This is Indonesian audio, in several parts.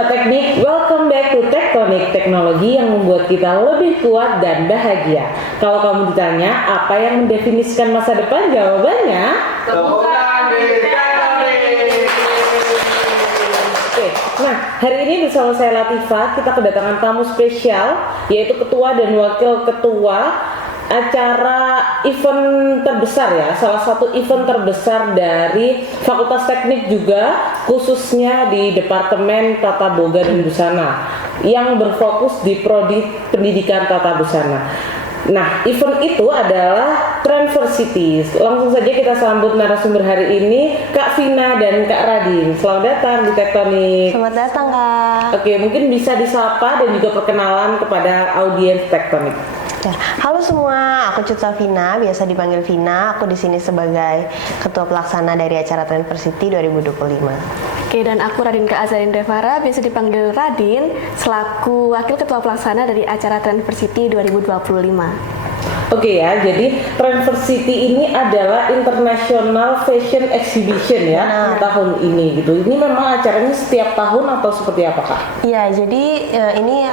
Sobat Teknik, welcome back to Tektonik, teknologi yang membuat kita lebih kuat dan bahagia. Kalau kamu ditanya apa yang mendefinisikan masa depan, jawabannya temukan di Tektonik. Oke, nah hari ini bersama saya Latifah, kita kedatangan tamu spesial, yaitu ketua dan wakil ketua acara event terbesar ya, salah satu event terbesar dari Fakultas Teknik juga, khususnya di Departemen Tata Boga dan Busana yang berfokus di prodi pendidikan tata busana. Nah, event itu adalah Transversity. Langsung saja kita sambut narasumber hari ini, Kak Vina dan Kak Radin. Selamat datang di Tektonik. Selamat datang, Kak. Oke, mungkin bisa disapa dan juga perkenalan kepada audiens Tektonik. Ya, halo semua, aku Cuta Vina, biasa dipanggil Vina. Aku di sini sebagai ketua pelaksana dari acara Transversity 2025. Oke, dan aku Radin Kak Azarin Devara, biasa dipanggil Radin, selaku wakil ketua pelaksana dari acara Transversity 2025. Oke ya, jadi Transversity ini adalah International Fashion Exhibition ya tahun ini gitu. Ini memang acaranya setiap tahun atau seperti apa, Kak? Iya, jadi ini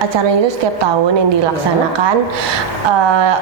acaranya itu setiap tahun yang dilaksanakan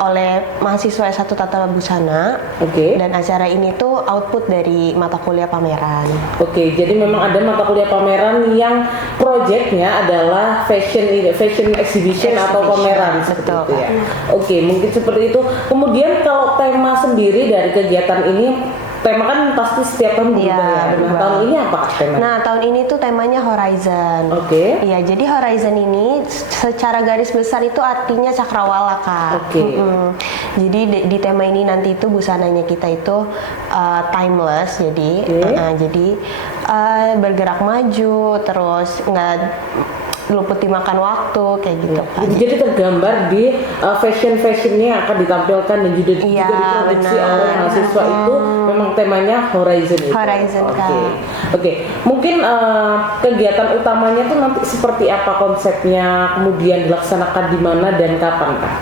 oleh mahasiswa S1 Tata Busana. Oke. Dan acara ini tuh output dari mata kuliah pameran. Oke, jadi memang ada mata kuliah pameran yang proyeknya adalah fashion exhibition atau pameran seperti betul, itu ya. Oke, mungkin seperti itu. Kemudian kalau tema sendiri dari kegiatan ini, tema kan pasti setiap tahun berubah ya. Nah, tahun ini apa temanya? Nah, tahun ini tuh temanya Horizon. Oke. Iya, jadi Horizon ini secara garis besar itu artinya cakrawala, Kak. Oke. Jadi di tema ini nanti itu busananya kita itu timeless, jadi bergerak maju, terus nggak luput dimakan waktu kayak gitu. Jadi tergambar di fashionnya yang akan ditampilkan dan juga diproduksi oleh mahasiswa itu memang temanya Horizon itu. Horizon, Oke. Mungkin kegiatan utamanya tuh nanti seperti apa konsepnya, kemudian dilaksanakan di mana dan kapan, Kak?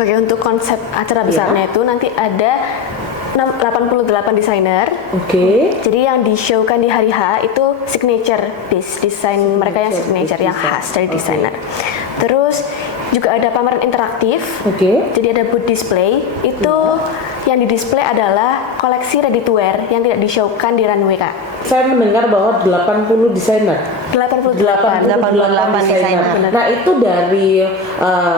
Oke, untuk konsep acara besarnya itu nanti ada 88 desainer. Oke. Jadi yang di-showkan di hari H itu signature piece, desain mereka yang signature, yang khas dari desainer. Terus juga ada pameran interaktif. Oke. Jadi ada booth display. Itu yang di-display adalah koleksi ready to wear yang tidak di-showkan di runway, Kak. Saya mendengar bahwa 80 desainer. 88 desainer. Nah, itu dari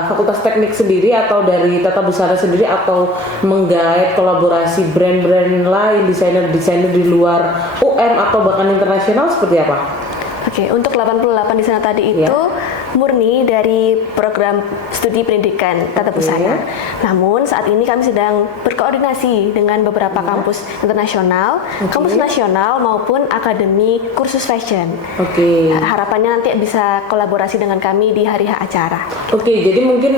Fakultas Teknik sendiri atau dari Tata Busana sendiri atau menggait kolaborasi brand-brand lain, desainer-desainer di luar UM atau bahkan internasional seperti apa? Oke, untuk 88 di sana tadi itu murni dari program studi pendidikan tata busana. Namun saat ini kami sedang berkoordinasi dengan beberapa kampus internasional, kampus nasional maupun akademi kursus fashion. Oke. Harapannya nanti bisa kolaborasi dengan kami di hari H acara. Oke, jadi mungkin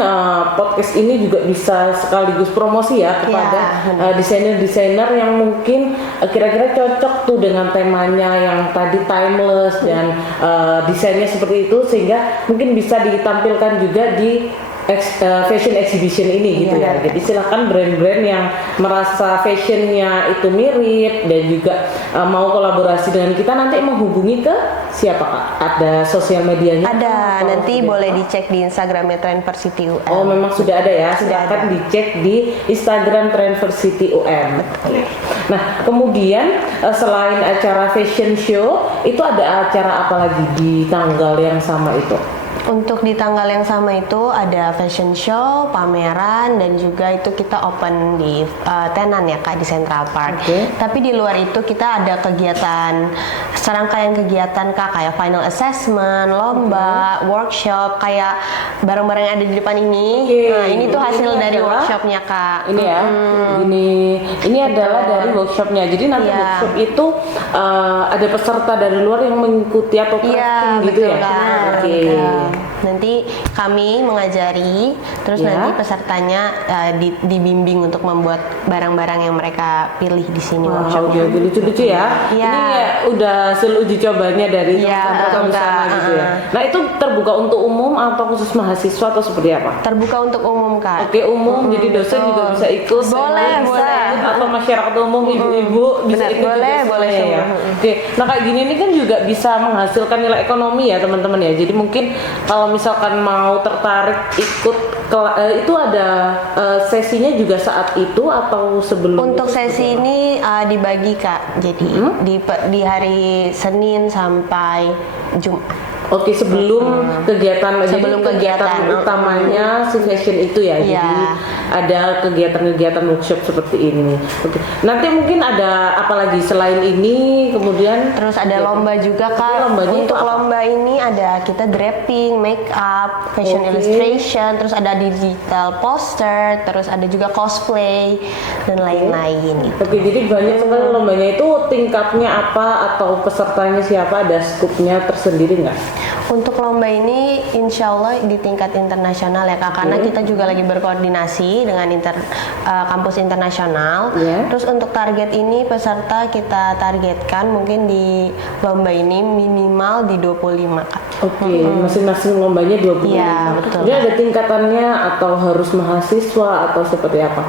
podcast ini juga bisa sekaligus promosi ya kepada desainer-desainer yang mungkin kira-kira cocok tuh dengan temanya yang tadi timeless dan desainnya seperti itu, sehingga mungkin bisa ditampilkan juga di fashion exhibition ini gitu ya. Jadi silakan brand-brand yang merasa fashionnya itu mirip dan juga mau kolaborasi dengan kita nanti menghubungi ke siapa, Kak? Ada sosial medianya? Ada, nanti boleh dicek di Instagramnya Transversity UM. Oh, memang sudah ada ya. Silakan dicek di Instagram Transversity UM. Nah, kemudian selain acara fashion show, itu ada acara apa lagi di tanggal yang sama itu? Untuk di tanggal yang sama itu ada fashion show, pameran, dan juga itu kita open di tenan ya, Kak, di Central Park. Tapi di luar itu kita ada kegiatan, serangkaian kegiatan, Kak, kayak final assessment, lomba, workshop, kayak barang-barang yang ada di depan ini. Nah, ini tuh hasil dari workshopnya, Kak. Ini ya, ini adalah dari workshopnya. Jadi nanti workshop itu ada peserta dari luar yang mengikuti atau crafting gitu ya. Nanti kami mengajari, terus nanti pesertanya dibimbing untuk membuat barang-barang yang mereka pilih di sini workshopnya. Lucu-lucu ya. Ini udah hasil uji cobanya dari Iya, teman-teman betul, sana Kak. gitu ya. Nah itu terbuka untuk umum atau khusus mahasiswa atau seperti apa? Terbuka untuk umum, Kak. Oke, umum, jadi dosen juga bisa ikut, Boleh, saya bisa boleh. ikut, atau masyarakat umum, ibu-ibu bisa Benar, ikut boleh, juga boleh semuanya ya. semua. Oke, nah kayak gini ini kan juga bisa menghasilkan nilai ekonomi ya teman-teman ya. Jadi mungkin kalau misalkan mau tertarik ikut itu ada sesinya juga saat itu atau sebelum? Untuk itu sesi seperti apa? ini dibagi, Kak. Jadi di hari Senin sampai Jumat. Oke, sebelum kegiatan, Sebelum jadi kegiatan kegiatan, utamanya si fashion itu ya. Iya. Jadi ada kegiatan-kegiatan workshop seperti ini. Oke. Nanti mungkin ada apa lagi selain ini, kemudian Terus ada lomba juga, Kak. lombanya itu Untuk apa? lomba ini ada kita draping, make up, fashion Oke. illustration, terus ada digital poster, terus ada juga cosplay dan lain-lain gitu. Oke, jadi banyak sekali lombanya. Itu tingkatnya apa atau pesertanya siapa? Ada skupnya tersendiri nggak? Untuk lomba ini insya Allah di tingkat internasional ya, Kak, karena kita juga lagi berkoordinasi dengan kampus internasional. Iya. Terus untuk target ini peserta kita targetkan mungkin di lomba ini minimal di 25, Kak. Oke, masing-masing lombanya 25. Iya, betul. Jadi ada tingkatannya atau harus mahasiswa atau seperti apa?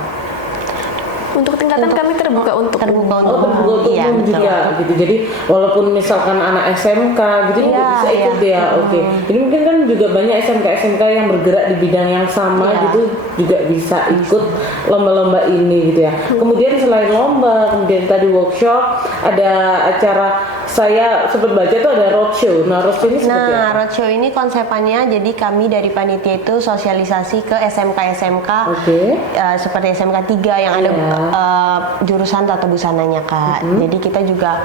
Untuk tingkatan kami terbuka untuk Terbuka Oh, untuk terbuka untuk iya, umum betul. juga gitu. Jadi walaupun misalkan anak SMK gitu juga Iya, bisa ikut iya. ya. Oke. Jadi mungkin kan juga banyak SMK yang bergerak di bidang yang sama Iya. gitu juga bisa ikut lomba-lomba ini gitu ya. Kemudian selain lomba, kemudian tadi workshop, ada acara saya sempat baca tuh ada roadshow. Nah, roadshow ini seperti Nah, apa? roadshow ini konsepnya jadi kami dari panitia itu sosialisasi ke SMK Oke. seperti SMK 3 yang ada Iya. jurusan tata busananya, Kak. Jadi kita juga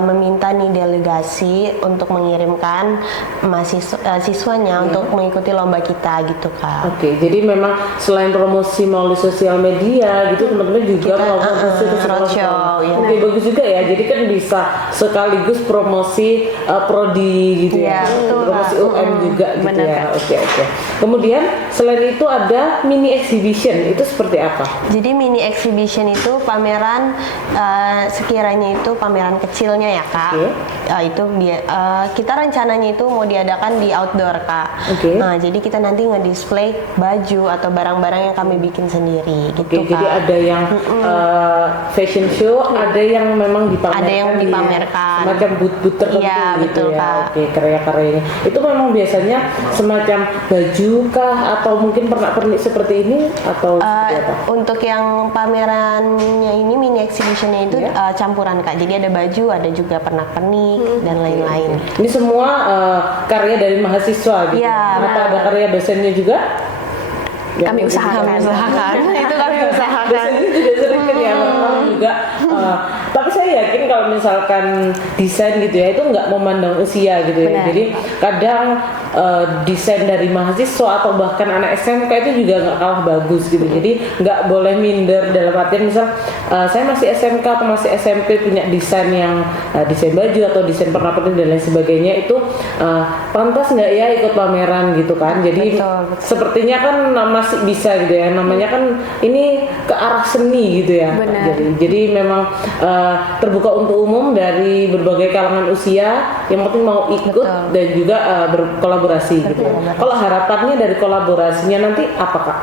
meminta nih delegasi untuk mengirimkan siswanya untuk mengikuti lomba kita gitu, Kak. Oke, jadi memang selain promosi melalui sosial media gitu, teman-teman juga Kita, promosi ke roadshow, ya. Oke, bagus juga ya. Jadi kan bisa sekaligus promosi prodi gitu Iya, ya, betul, promosi Kak. UM juga gitu benar, ya. Kak. Oke, oke. Kemudian selain itu ada mini exhibition. Itu seperti apa? Jadi mini exhibition itu pameran sekiranya itu pameran kecilnya ya, Kak. Oke. Itu kita rencananya itu mau diadakan di outdoor, Kak. Oke. Nah, jadi kita nanti nge-display baju atau barang-barang yang kami bikin sendiri gitu, Oke, Kak. jadi ada yang fashion show, ada yang memang dipamerkan. Ada yang di dipamerkan. semacam booth-booth tertentu Iya, gitu betul, ya. Kak. Oke, karya-karyanya. Itu memang biasanya semacam baju kah atau mungkin pernak-pernik seperti ini atau seperti apa? Untuk yang pamerannya ini mini exhibitionnya itu Iya. campuran, Kak. Jadi ada baju, ada juga pernak-pernik dan lain-lain. Ini semua karya dari mahasiswa gitu. Iya, Apa betul. ada karya dosennya juga? Kami Yang usahakan. Kami usahakan. Itu kami usahakan. Dosen ini juga sering kan ya, memang juga. Tapi saya yakin kalau misalkan desain gitu ya, itu nggak memandang usia gitu ya. Benar. Jadi kadang desain dari mahasiswa atau bahkan anak SMK itu juga nggak kalah bagus gitu. Jadi nggak boleh minder dalam artian misal saya masih SMK atau masih SMP punya desain yang desain baju atau desain pernak-pernik dan lain sebagainya itu pantas nggak ya ikut pameran gitu kan. Jadi Betul, betul. sepertinya kan masih bisa gitu ya, namanya kan ini ke arah seni gitu ya. Benar. Jadi memang terbuka untuk umum dari berbagai kalangan usia, yang penting mau ikut Betul. dan juga berkolaborasi gitu ya. Berkolaborasi. Kalau harapannya dari kolaborasinya nanti apa, Kak?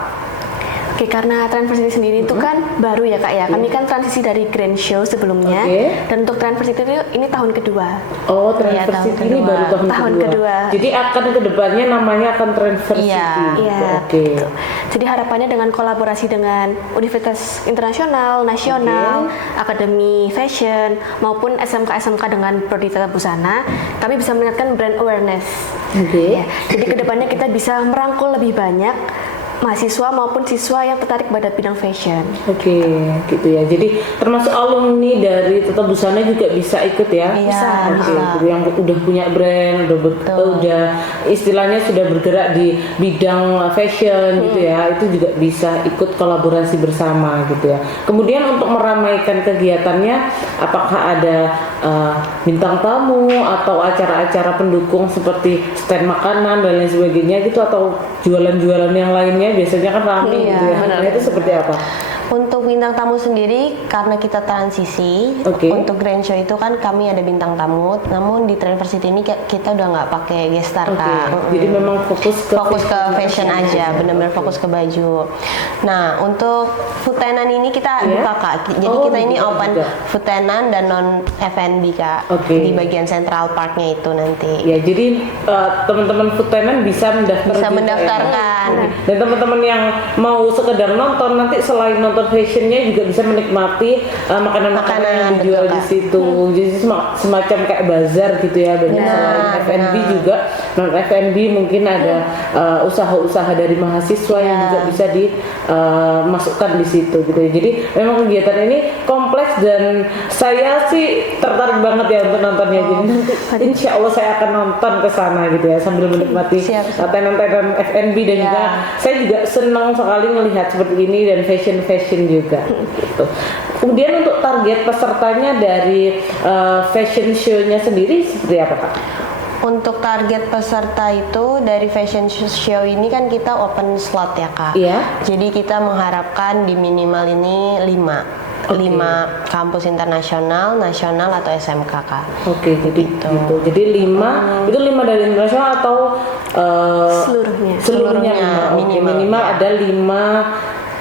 Oke, karena Transversity sendiri itu kan baru ya, Kak ya. Kami kan transisi dari Grand Show sebelumnya, Oke. dan untuk Transversity ini tahun kedua. Oh, Iya, Transversity tahun ini kedua. baru tahun Kedua. Jadi akan kedepannya namanya akan Transversity. Iya. gitu. Iya. Oke. betul. Jadi harapannya dengan kolaborasi dengan universitas internasional, nasional, akademi fashion maupun SMK-SMK dengan prodi tata busana, kami bisa meningkatkan brand awareness. Oke. Ya, jadi kedepannya kita bisa merangkul lebih banyak mahasiswa maupun siswa yang tertarik pada bidang fashion. Oke, gitu ya. Jadi termasuk alumni dari Tata Busana juga bisa ikut ya. Iya, Oke, bisa. gitu. Yang udah punya brand, udah istilahnya sudah bergerak di bidang fashion gitu ya. Itu juga bisa ikut kolaborasi bersama gitu ya. Kemudian untuk meramaikan kegiatannya, apakah ada bintang tamu atau acara-acara pendukung seperti stand makanan dan lain sebagainya gitu, atau jualan-jualan yang lainnya biasanya kan ramai Iya, gitu ya. benar. Nah, itu seperti apa? Untuk bintang tamu sendiri, karena kita transisi, Oke. untuk Grand Show itu kan kami ada bintang tamu, namun di Trendversity ini kita udah nggak pakai guest star, Oke. Kak. Jadi memang fokus ke fashion aja, benar-benar fokus ke baju. Nah, untuk food tenant ini kita Iya. buka, Kak. Jadi Oh, kita ini dibuka open juga. food tenant dan non F&B, Kak. Oke. Di bagian Central Parknya itu nanti. Ya, jadi teman-teman food tenant bisa mendaftar Bisa juga, ya. mendaftarkan. Dan teman-teman yang mau sekedar nonton nanti selain nonton fashionnya juga bisa menikmati makanan-makanan yang Makanan, dijual betul, di Kak. situ. Jadi semacam kayak bazar gitu ya. Dan Benar, selain F&B benar. juga non F&B mungkin ada usaha-usaha dari mahasiswa yang Ya. juga bisa dimasukkan di situ gitu ya. Jadi memang kegiatan ini kompleks dan saya sih tertarik banget ya untuk nontonnya. Jadi nanti insya Allah saya akan nonton ke sana gitu ya sambil menikmati Siap. tenan-tenan F&B dan Ya. juga saya juga senang sekali melihat seperti ini dan fashion juga gitu. Kemudian untuk target pesertanya dari fashion show-nya sendiri seperti apa, Kak? Untuk target peserta itu dari fashion show ini kan kita open slot ya, Kak. Iya. Jadi kita mengharapkan di minimal ini 5. Oke. 5 kampus internasional, nasional atau SMK, Kak. Oke, jadi Gitu. gitu. Jadi 5 itu 5 dari internasional atau Seluruhnya. seluruhnya Seluruhnya, 5. Oke, minimal. minimal ada 5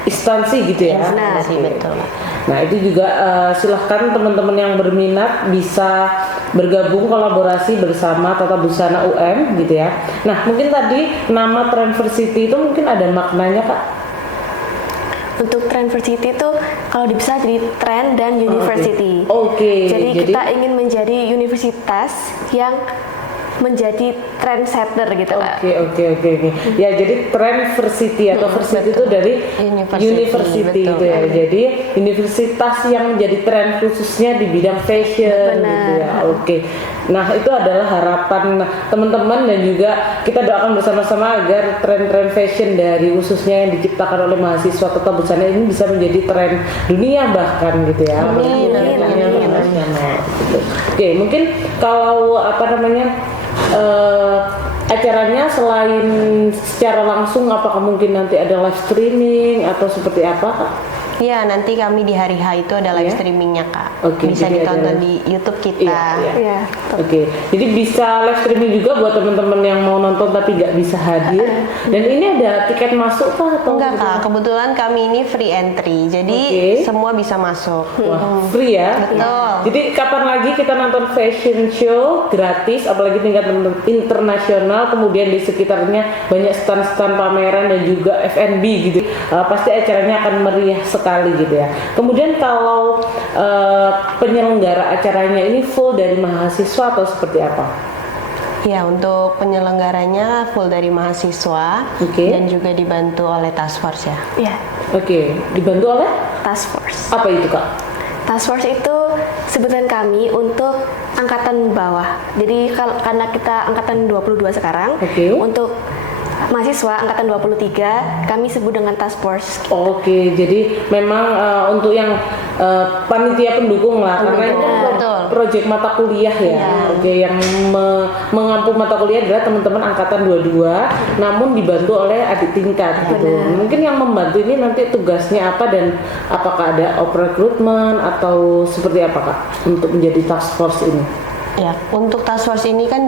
instansi gitu ya. Benar. Sih, betul. Nah itu juga silahkan teman-teman yang berminat bisa bergabung kolaborasi bersama Tata Busana UM gitu ya. Nah mungkin tadi nama Trendversity itu mungkin ada maknanya, Kak? Untuk Trendversity itu kalau bisa jadi trend dan university. Oke, Jadi jadi- kita ingin menjadi universitas yang menjadi trendsetter gitu, Kak. Oke. Ya jadi Trendversity atau Versity itu dari University, itu betul. ya. Jadi universitas yang menjadi tren khususnya di bidang fashion Benar. gitu ya. Oke. Nah itu adalah harapan teman-teman dan juga kita doakan bersama-sama agar tren-tren fashion dari khususnya yang diciptakan oleh mahasiswa Tata Busana ini bisa menjadi tren dunia bahkan gitu ya. Amin, Dunia amin, internasional, gitu. Oke, mungkin kalau apa namanya acaranya selain secara langsung apakah mungkin nanti ada live streaming atau seperti apa, Kak? Iya, nanti kami di hari H itu ada live Iya. streamingnya, Kak. Oke, Bisa jadi ada ditonton live- di YouTube kita. Iya. Iya. Oke, jadi bisa live streaming juga buat teman-teman yang mau nonton tapi nggak bisa hadir. Dan ini ada tiket masuk kah atau Enggak, Kak. Kebetulan kami ini free entry. Jadi Oke. semua bisa masuk. Wah, free ya? Betul. Jadi kapan lagi kita nonton fashion show gratis, apalagi tingkat internasional, kemudian di sekitarnya banyak stand-stand pameran dan juga F&B gitu. Pasti acaranya akan meriah sekali gitu ya. Kemudian kalau penyelenggara acaranya ini full dari mahasiswa atau seperti apa? Ya, untuk penyelenggaranya full dari mahasiswa Oke. dan juga dibantu oleh task force ya. Iya. Oke, dibantu oleh Task force. apa itu, Kak? Task force itu sebutan kami untuk angkatan bawah. Jadi karena kita angkatan 22 sekarang, Oke. untuk mahasiswa angkatan 23 kami sebut dengan task force. Oke, jadi memang untuk yang panitia pendukung lah, karena itu kan Betul. proyek mata kuliah ya. Iya. Oke, yang mengampu mata kuliah adalah teman-teman angkatan 22, namun dibantu oleh adik tingkat gitu. Mungkin yang membantu ini nanti tugasnya apa dan apakah ada rekrutmen atau seperti apa, Kak, untuk menjadi task force ini? Ya, untuk task force ini kan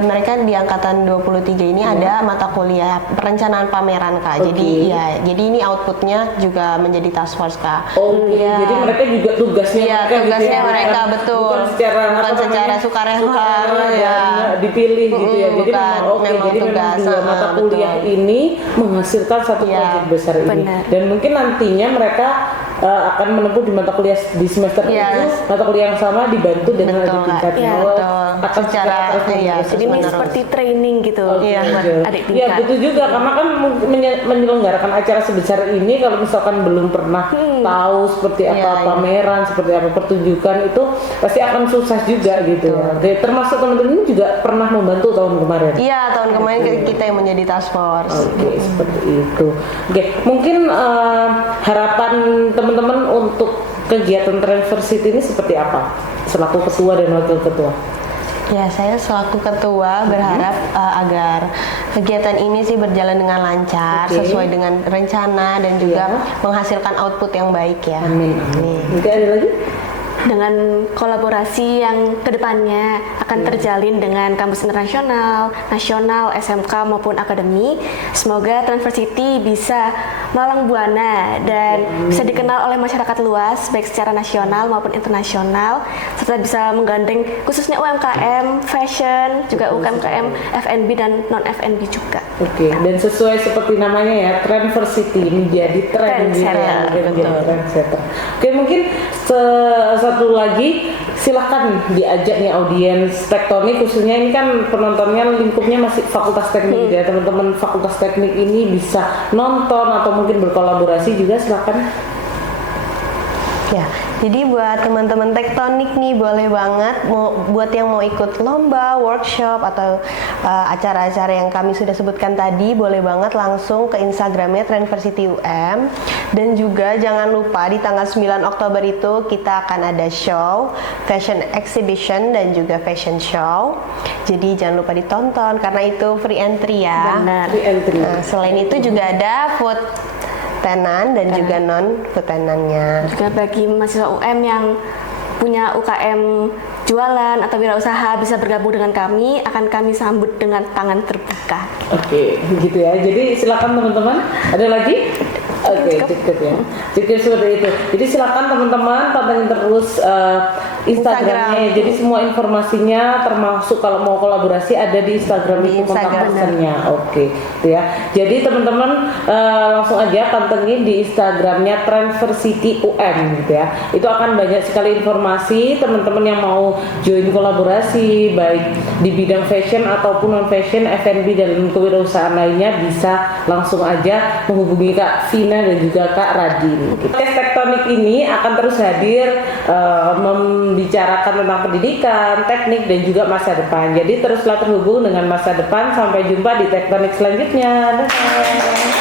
mereka di angkatan 23 ini ada mata kuliah perencanaan pameran, Kak. Oke. Jadi ini outputnya juga menjadi task force, Kak. Oke, Iya. jadi mereka juga tugasnya Iya, mereka gitu tugasnya ya, mereka, bukan- betul. bukan secara Bukan apa secara namanya, sukarela, ya. dan dipilih gitu ya. Jadi bukan, memang oke, memang jadi tugas, memang dua mata betul. kuliah ini menghasilkan satu Iya, proyek besar ini. benar. Dan mungkin nantinya mereka akan menempuh di mata kuliah di semester Iya. itu, mata kuliah yang sama dibantu dengan Betul, adik Kak. tingkatnya. Iya, Oh, betul. akan Secara- terus-menerus. iya, Jadi ini Terus-menerus. seperti training gitu Iya, buat Iya. adik Iya tingkat. betul juga karena kan menyelenggarakan acara sebesar ini kalau misalkan belum pernah tahu seperti apa Iya, iya. pameran, seperti apa pertunjukan itu pasti akan susah juga gitu ya. Oke, termasuk teman-teman ini juga pernah membantu tahun kemarin. Iya, tahun kemarin kita yang menjadi task force. Oke, seperti itu. Oke, mungkin harapan teman-teman untuk kegiatan Trendversity ini seperti apa? Selaku ketua dan wakil ketua. Ya, saya selaku ketua berharap agar kegiatan ini sih berjalan dengan lancar, sesuai dengan rencana dan juga menghasilkan output yang baik ya. Amin. Mungkin ada lagi? Dengan kolaborasi yang kedepannya akan terjalin dengan kampus internasional, nasional, SMK maupun akademi. Semoga Transversity bisa malang buana dan bisa dikenal oleh masyarakat luas baik secara nasional maupun internasional, serta bisa menggandeng khususnya UMKM, fashion, juga UMKM F&B dan non F&B juga. Oke, dan sesuai seperti namanya ya, Transversity menjadi trendsetter. Oke, mungkin satu lagi, silahkan diajak nih audiens tektonik, khususnya ini kan penontonnya lingkupnya masih fakultas teknik ya, teman-teman fakultas teknik ini bisa nonton atau mungkin berkolaborasi juga, silahkan. Ya, jadi buat teman-teman tektonik nih boleh banget buat yang mau ikut lomba, workshop atau acara-acara yang kami sudah sebutkan tadi, boleh banget langsung ke Instagramnya Transversity UM. Dan juga jangan lupa di tanggal 9 Oktober itu kita akan ada show, fashion exhibition dan juga fashion show. Jadi jangan lupa ditonton karena itu free entry ya. Benar. Free entry. Nah, selain itu juga ada food tenan dan juga non tenannya. Juga bagi mahasiswa UM yang punya UKM jualan atau wirausaha bisa bergabung dengan kami, akan kami sambut dengan tangan terbuka. Oke, gitu ya. Jadi silakan teman-teman. Ada lagi? Oke, cukup ya. Cukup seperti itu. Jadi silakan teman-teman pantengin terus Instagramnya. Jadi semua informasinya termasuk kalau mau kolaborasi ada di Instagram itu kontak personnya. Oke, gitu ya. Jadi teman-teman langsung aja pantengin di Instagramnya Transversity UM gitu ya. Itu akan banyak sekali informasi teman-teman yang mau join kolaborasi baik di bidang fashion ataupun non fashion, F&B dan kewirausahaan lainnya bisa langsung aja menghubungi Kak Vina dan juga Kak Radin. Tes tektonik ini akan terus hadir membicarakan tentang pendidikan, teknik dan juga masa depan. Jadi teruslah terhubung dengan masa depan. Sampai jumpa di tektonik selanjutnya. Dadah.